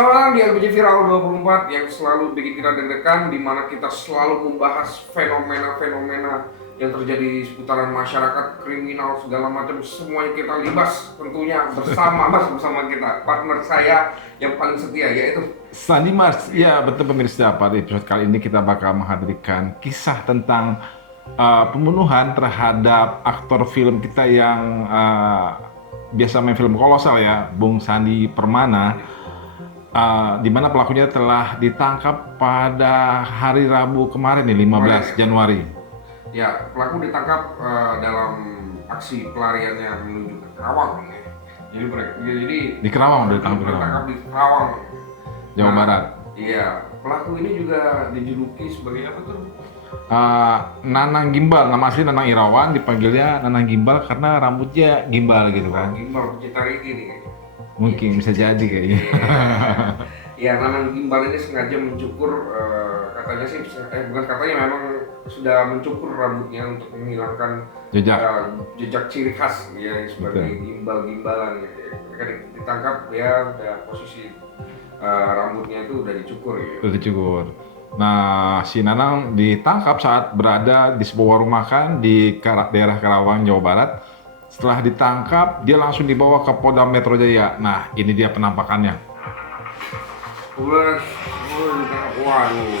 Selamat malam di LBJ Viral 24 yang selalu bikin kita deg-degan, di mana kita selalu membahas fenomena-fenomena yang terjadi di seputaran masyarakat, kriminal, segala macam, semuanya kita libas tentunya bersama kita, partner saya yang paling setia, yaitu Sandi Mars. Ya betul pemirsa, pada episode kali ini kita bakal menghadirkan kisah tentang pembunuhan terhadap aktor film kita yang biasa main film kolosal ya, Bung Sandi Permana. Di mana pelakunya telah ditangkap pada hari Rabu kemarin nih, 15 Januari. Ya, pelaku ditangkap dalam aksi pelariannya menuju ke Kerawang. Ya. Jadi Di Kerawang, ditangkap di Kerawang, Jawa Barat. Iya, pelaku ini juga dijuluki sebagai apa tuh? Nanang Gimbal, nama asli Nanang Irawan, dipanggilnya Nanang Gimbal karena rambutnya gimbal gitu kan. Gimbal pecinta reggae nih kayaknya. Mungkin bisa jadi kayaknya. Ya, Nanang Gimbal ini sengaja mencukur, katanya sih, bukan katanya, memang sudah mencukur rambutnya untuk menghilangkan jejak ciri khas ya sebagai gimbal-gimbalan. Ketika ditangkap ya udah posisi rambutnya itu udah dicukur ya. Udah dicukur. Nah, si Nanang ditangkap saat berada di sebuah warung makan di daerah Kerawang, Jawa Barat. Setelah ditangkap, dia langsung dibawa ke Polda Metro Jaya. Nah, ini dia penampakannya. Waduh,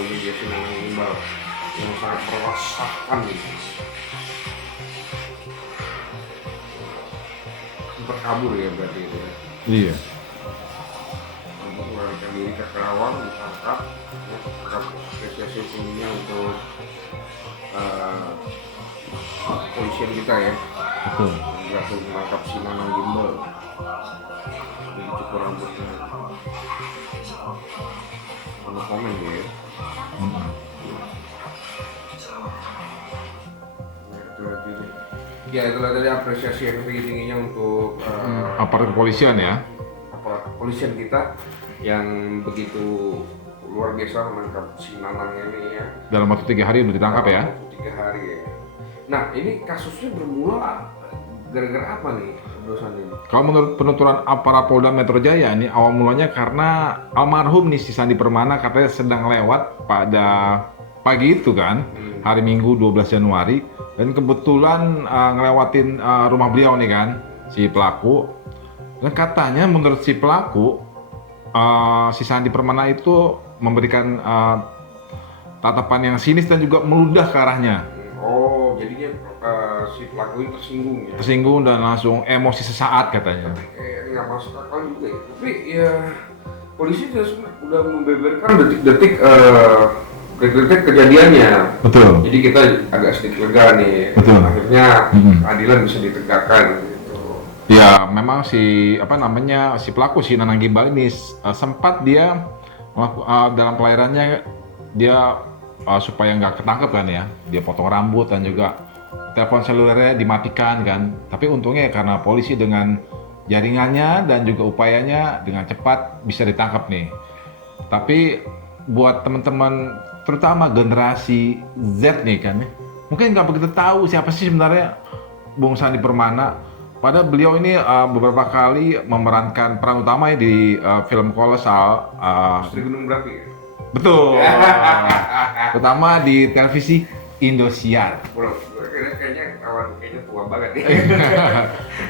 ini dia si Nanang Gimbal yang sangat meresahkan nih. Sempat kabur ya berarti itu ya. Iya. Untuk melarikan diri ke Kerawang, ditangkap. Apresiasi tingginya untuk kepolisian kita ya. Betul. Berhasil menangkap si Nanang Gimbal. Jadi cukur rambutnya. Ada komen ya. Ya itulah tadi apresiasi yang tinggi-tingginya untuk aparat kepolisian ya. Aparat kepolisian kita yang begitu luar biasa menangkap si Nanang ini ya. Dalam waktu 3 hari udah ditangkap ya. 3 hari ya. Nah ini kasusnya bermula gara-gara apa nih dosan ini? Kalau menurut penuturan aparat Polda Metro Jaya, ini awal mulanya karena almarhum nih si Sandi Permana katanya sedang lewat pada pagi itu kan, hari Minggu 12 Januari, dan kebetulan ngelewatin rumah beliau nih kan, si pelaku. Dan katanya menurut si pelaku, si Sandi Permana itu memberikan tatapan yang sinis dan juga meludah ke arahnya. Oh, jadinya si pelaku ini tersinggung ya? Tersinggung dan langsung emosi sesaat katanya. Tapi kayak nggak masuk akal juga ya. Tapi ya polisi udah membeberkan detik-detik kejadiannya. Betul. Jadi kita agak sedikit lega nih. Betul. Akhirnya keadilan bisa ditegakkan gitu. Ya, memang si pelaku si Nanang Gimbal ini sempat dia dalam pelayarannya dia supaya nggak ketangkep kan ya, dia potong rambut dan juga telepon selulernya dimatikan kan. Tapi untungnya karena polisi dengan jaringannya dan juga upayanya dengan cepat bisa ditangkap nih. Tapi buat teman-teman terutama generasi Z nih kan, mungkin nggak begitu tahu siapa sih sebenarnya Bung Sandi Permana. Padahal beliau ini beberapa kali memerankan peran utama ya di film kolosal Misteri Gunung Berapi. Betul. Terutama di televisi Indosiar. Bro, kayaknya tua banget ya.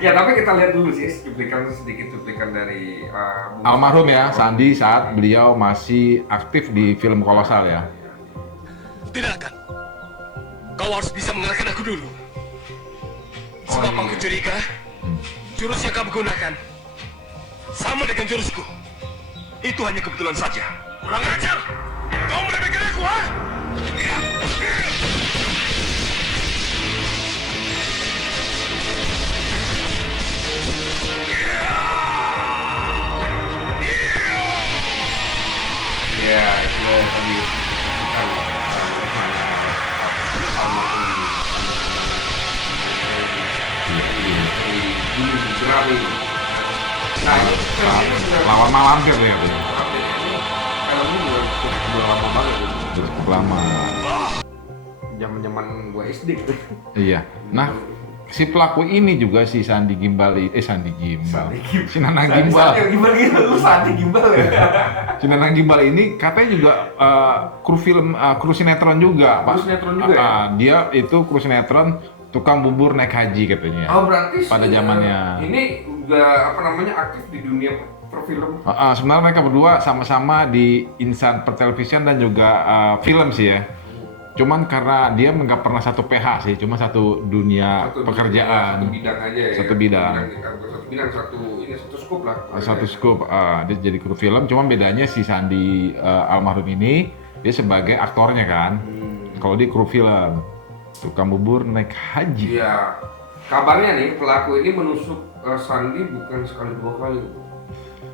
Ya tapi kita lihat dulu sih sedikit cuplikan dari almarhum ya Sandi saat beliau masih aktif di film kolosal ya. Tidak akan. Kau harus bisa mengalahkan aku dulu. Sebab aku curiga jurus yang kau gunakan sama dengan jurusku. Itu hanya kebetulan saja. Kurang ajar! Kau meremehkan aku, ha? Ya, itu tadi Lawan Malampir ya. Filmnya udah lama banget. Cukup lama. Zaman-zaman gua SD gitu. Iya. Nah, si pelaku ini juga si Sandi Gimbal, si Nanang Gimbal. Sandi Gimbal ya. Si Nanang Gimbal ini katanya juga kru sinetron juga, Pak. Kru sinetron juga ya? Dia itu kru sinetron tukang bubur naik haji katanya. Oh berarti pada zamannya. Ini udah aktif di dunia perfilm. Sebenarnya mereka berdua sama-sama di insan pertelevisian dan juga film sih ya. Cuman karena dia nggak pernah satu PH sih, cuma satu dunia pekerjaan. Satu bidang aja ya. Satu bidang, satu scoop lah. Satu scoop. Dia jadi kru film, cuma bedanya si Sandi almarhum ini dia sebagai aktornya kan. Kalau dia kru film, tukang bubur naik haji. Iya. Kabarnya nih pelaku ini menusuk Sandi bukan sekali dua kali.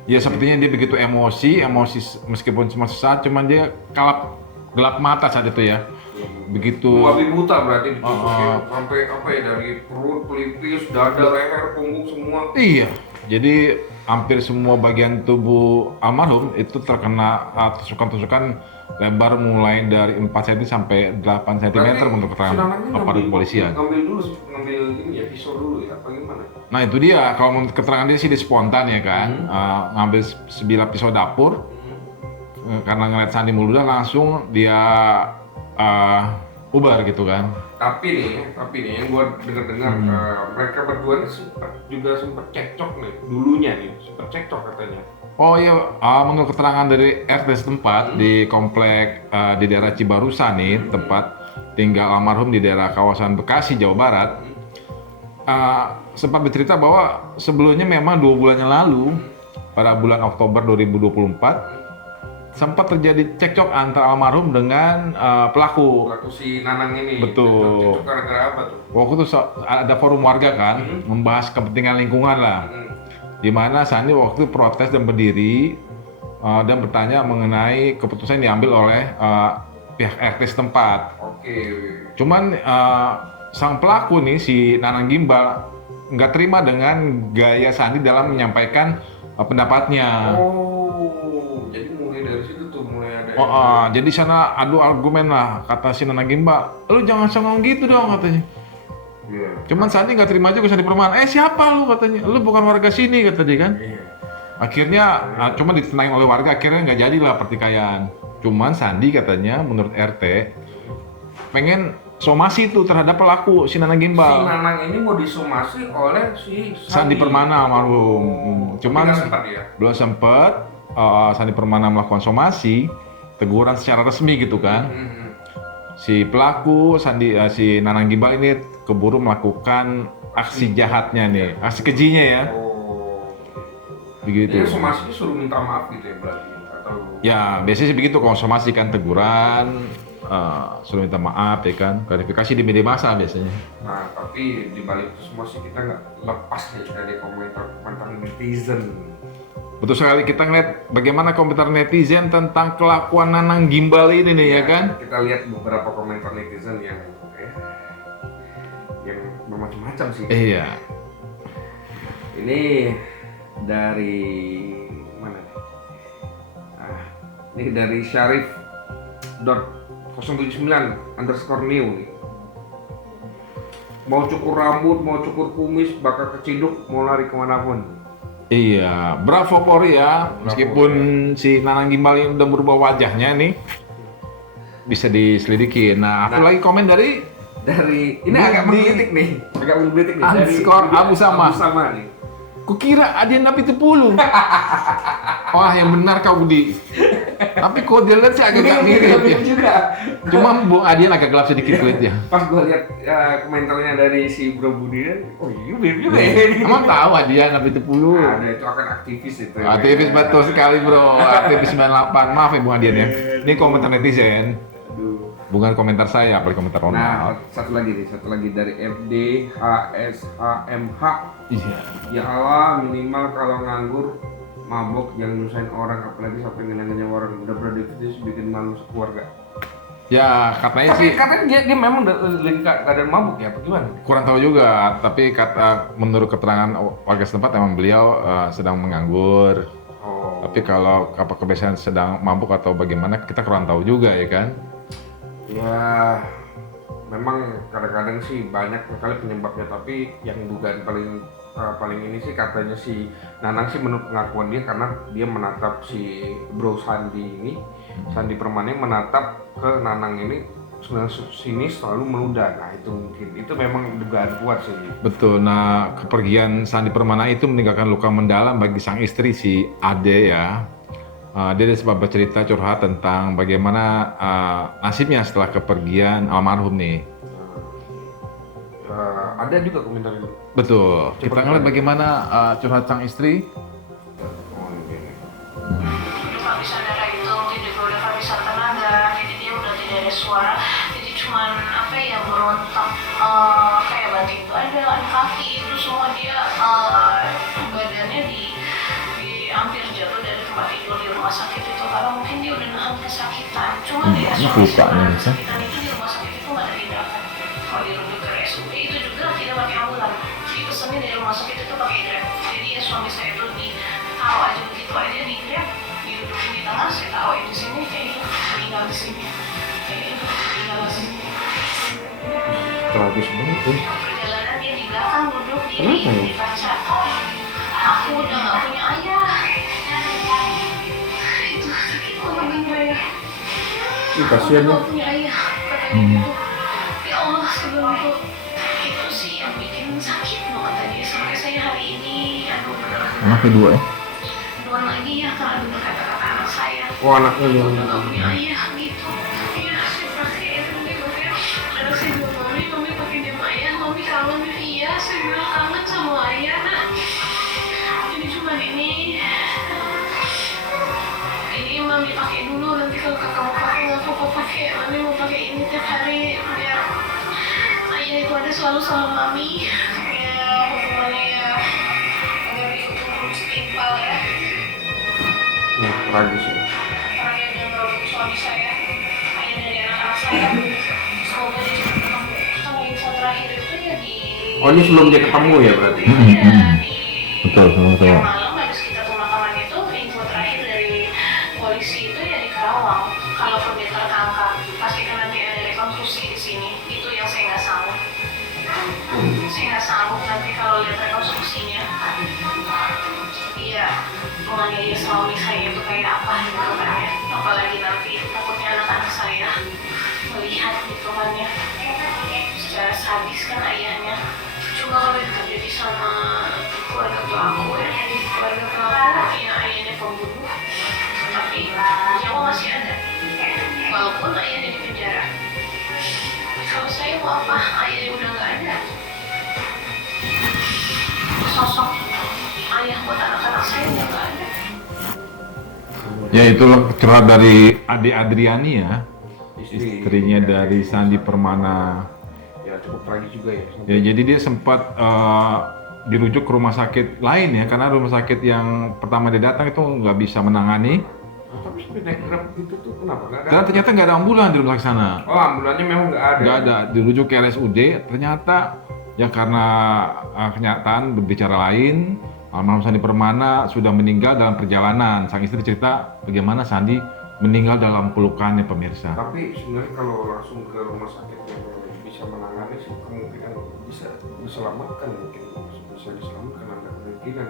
Ya sepertinya dia begitu emosi meskipun cuma sesaat, cuman dia gelap mata saat itu ya. Begitu babi buta berarti ditusuknya sampai dari perut, pelipis, dada, leher, punggung semua. Iya. Jadi hampir semua bagian tubuh almarhum itu terkena tusukan-tusukan lebar mulai dari 4 cm sampai 8 cm menurut keterangan aparat kepolisian. Ngambil ini ya, pisau dulu ya, apa gimana? Nah itu dia, kalau menurut keterangan dia sih dia spontan ya kan, ngambil sebilah pisau dapur, karena ngeliat Sandi meludah langsung dia ubar gitu kan. Tapi nih yang gue dengar mereka berdua nih sempat cekcok nih dulunya nih, sempat cekcok katanya. Oh iya, menurut keterangan dari RT setempat di komplek di daerah Cibarusa nih, tempat tinggal almarhum di daerah kawasan Bekasi, Jawa Barat, sempat bercerita bahwa sebelumnya memang 2 bulan yang lalu, pada bulan Oktober 2024, sempat terjadi cekcok antara almarhum dengan pelaku si Nanang ini. Betul. Cekcok gara-gara apa tuh? Waktu itu ada forum warga kan, membahas kepentingan lingkungan lah. Di mana Sandi waktu itu protes dan berdiri dan bertanya mengenai keputusan yang diambil oleh pihak RT setempat. Oke. Cuman sang pelaku nih si Nanang Gimbal nggak terima dengan gaya Sandi dalam menyampaikan pendapatnya. Jadi mulai dari situ tuh ada. Jadi sana adu argumen lah, kata si Nanang Gimbal. Lu jangan songong gitu dong katanya. Yeah. Cuman Sandi nggak terima juga Sandi perumahan. Siapa lu katanya? Lu bukan warga sini kata dia kan. Yeah. Akhirnya cuma ditenangin oleh warga, akhirnya nggak jadilah pertikaian. Cuman Sandi katanya menurut RT pengen somasi tuh terhadap pelaku si Nanang Gimbal. Si Nanang ini mau disomasi oleh si Sandi Permana almarhum. Cuman belum sempat Sandi Permana melakukan somasi, teguran secara resmi gitu kan. Si pelaku si Nanang Gimbal ini keburu melakukan aksi jahatnya nih, aksi kejinya ya. Begitu. Jadi somasi suruh minta maaf gitu ya berarti atau? Ya biasanya sih begitu kalau somasi kan, teguran, suruh minta maaf ya kan, klarifikasi di media massa biasanya. Nah tapi di balik itu semua sih kita nggak lepas ya dari komentar netizen. Betul sekali, kita ngeliat bagaimana komentar netizen tentang kelakuan Nanang Gimbal ini nih ya kan. Kita lihat beberapa komentar netizen yang bermacam-macam sih. Iya. Ini dari mana? Ini dari Syarif.079_new nih. Mau cukur rambut, mau cukur kumis, bakal keciduk, mau lari kemanapun. Iya, bravo Polri ya. Meskipun si Nanang Gimbal ini udah berubah wajahnya nih, bisa diselidiki. Nah, aku lagi komen dari ini agak menggelitik nih. Dari Abu Sama nih. Kukira Adian Napi Tepulu. Wah, yang benar kau Budi. Tapi kok dia lihat sih agak mirip ya. Juga. Cuma Bu Adian agak gelap sedikit kulitnya. Pas gua lihat komentarnya dari si Bro Budi kan, oh iya mirip juga ya. Emang tahu Adian Napi Tepulu? Ada itu akan aktivis itu. Aktivis betul sekali bro. Aktivis 98. Maaf ya Bu Adian ya. Ini komentar netizen. Bukan komentar saya, apalagi komentar Ronald. Nah, satu lagi dari FDHSHMH. Iya. Ya Allah, minimal kalau nganggur mabok jangan nyusahin orang, apalagi sampai ngilangin nyawa orang. Udah beraktivitas bikin malu sekeluarga. Ya katanya sih. Katanya dia memang lagi keadaan mabuk ya, apa gimana? Kurang tahu juga, tapi menurut keterangan warga setempat emang beliau sedang menganggur. Tapi kalau apa kebiasaan sedang mabuk atau bagaimana kita kurang tahu juga ya kan. Ya memang kadang-kadang sih banyak sekali penyebabnya, tapi yang dugaan paling ini sih katanya si Nanang sih menurut pengakuan dia karena dia menatap si Bro Sandi ini, Sandi Permana yang menatap ke Nanang ini sini selalu meludah. Nah itu mungkin itu memang dugaan kuat sih. Betul. Nah kepergian Sandi Permana itu meninggalkan luka mendalam bagi sang istri si Ade ya. Dia sempat bercerita curhat tentang bagaimana nasibnya setelah kepergian almarhum nih. Ada juga komentar itu. Betul. Kita ngeliat bagaimana curhat sang istri. Kehabisan darah itu mungkin juga udah kehabisan tenaga, jadi dia udah tidak ada suara, jadi cuman apa ya berontak, kayak batin itu ada kaki itu semua dia badannya hampir jatuh dari tempat tidur di rumah sakit itu karena mungkin dia udah nahan kesakitan. Cuma dia kesakitan itu di rumah sakit itu nggak ada tindakan. Kalau dirujuk ke RSUD itu juga tidak pakai ambulan, dipesannya dari rumah sakit itu pakai Grab. Jadi ya suami saya itu ditaruh aja begitu aja di Grab, didudukin di tengah, saya tahu di sini kayak itu meninggal di sini, kayak itu meninggal di sini. Tragis banget tuh. Perjalanan dia di belakang duduk di kaca. Aku udah nggak punya ayah. Itu sakit banget saya. Kasihan ya. Nggak punya ayah katanya gitu. Ya Allah sebelum itu sih yang bikin sakit banget tadi sampai saya hari ini aduh Anak kedua ya? dua lagi ya kalau dengar kata-kata anak saya. Oh anaknya Udah nggak punya ayah gitu. Iya saya pakai itu nih makanya ada saya bilang mami pakai dia ayah, mami kangen iya saya bilang kangen sama ayah nak. Jadi cuma ini mami pakai dulu, nanti kalau kakak mau pakai nggak aku pakai, mami mau pakai ini tiap hari biar ayah itu ada selalu sama mami ya hubungannya ya agar dihukum setimpal ya. Tragis ya. Karena dia udah ngerebut suami saya, ayah dari anak-anak saya, semoga dia cepat ketemu. Sama info terakhir itu ya di Oh ini sebelum dia ketemu ya berarti? Betul. yang malam habis kita pemakaman itu info terakhir dari polisi itu ya di Karawang. Kalaupun dia tertangkap pasti kan nanti ada rekonstruksi di sini. Itu yang saya nggak sanggup. Saya nggak sanggup nanti kalau lihat rekonstruksinya. Iya, mengenai suami saya itu kayak apa gitu kan ya. Apalagi nanti takutnya anak-anak saya melihat gitu kan ya. Secara sadis kan ayahnya. Cuma kalau itu terjadi sama keluarga pelaku ya, keluarga pelaku ya ayahnya pembunuh, tapi nyawa masih ada, walaupun ayahnya di penjara. Kalau saya mau apa? Ayahnya udah nggak ada. Sosok ayah buat anak-anak saya udah nggak ada. Ya itulah curhat dari Ade Adriani ya, istrinya dari Sandi Permana. Ya cukup tragis juga ya. Ya jadi dia sempat dirujuk ke rumah sakit lain ya, karena rumah sakit yang pertama dia datang itu nggak bisa menangani. Tapi sampai naik Grab gitu tuh kenapa? Nggak ada. Karena ternyata nggak ada ambulan di rumah sakit sana. Oh ambulannya memang nggak ada. Nggak ada, dirujuk ke RSUD. Ternyata ya karena kenyataan berbicara lain, almarhum Sandi Permana sudah meninggal dalam perjalanan. Sang istri cerita bagaimana Sandi meninggal dalam pelukannya pemirsa. Tapi sebenarnya kalau langsung ke rumah sakit yang bisa menangani sih kemungkinan bisa diselamatkan, mungkin bisa diselamatkan, ada kemungkinan.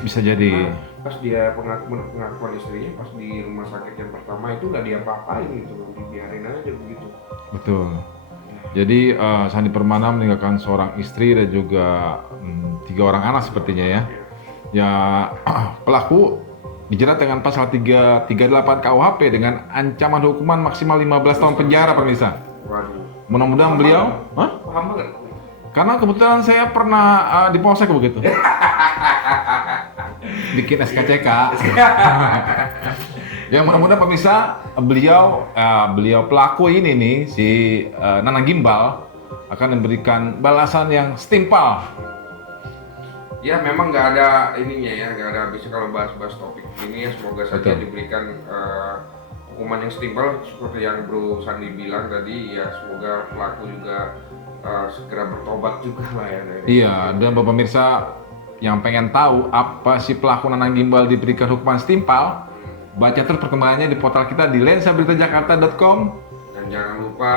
Bisa jadi. Nah, pas dia pengakuan istrinya pas di rumah sakit yang pertama itu nggak diapa-apain gitu, dibiarin aja begitu. Betul. Jadi Sandi Permana meninggalkan seorang istri dan juga 3 orang anak sepertinya ya. Ya pelaku dijerat dengan pasal 338 KUHP dengan ancaman hukuman maksimal 15 tahun penjara pemirsa. Waduh. Mudah-mudahan beliau, Paham banget. karena kebetulan saya pernah di polsek begitu. Bikin SKCK. Ya mudah-mudahan pemirsa beliau pelaku ini nih si Nanang Gimbal akan memberikan balasan yang setimpal. Ya memang nggak ada ininya ya, nggak ada bisa kalau bahas-bahas topik ini ya, semoga saja Betul. diberikan hukuman yang setimpal seperti yang Bro Sandi bilang tadi ya, semoga pelaku juga segera bertobat juga lah ya. Iya, dan Bapak pemirsa yang pengen tahu apa si pelaku Nanang Gimbal diberikan hukuman setimpal, baca terus perkembangannya di portal kita di lensaberitajakarta.com. Dan jangan lupa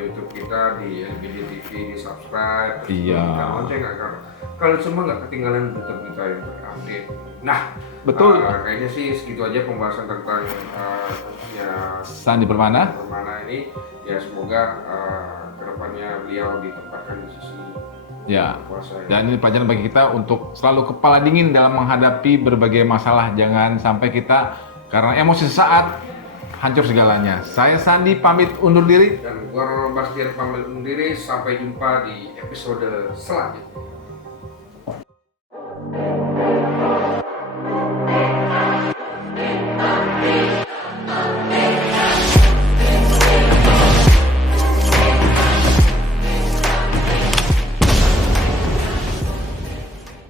YouTube kita di LBD TV, di subscribe, terus Iya. bunyikan lonceng agar kalian semua nggak ketinggalan berita-berita yang terupdate. Nah, Betul. kayaknya sih segitu aja pembahasan tentang kasusnya Sandi Permana. Permana ini. Ya semoga kedepannya beliau ditempatkan di sisi Ya. kuasa. Dan ini pelajaran bagi kita untuk selalu kepala dingin dalam menghadapi berbagai masalah. Jangan sampai kita karena emosi sesaat hancur segalanya. Saya Sandi pamit undur diri. Dan gua Ronald Bastian pamit undur diri. Sampai jumpa di episode selanjutnya.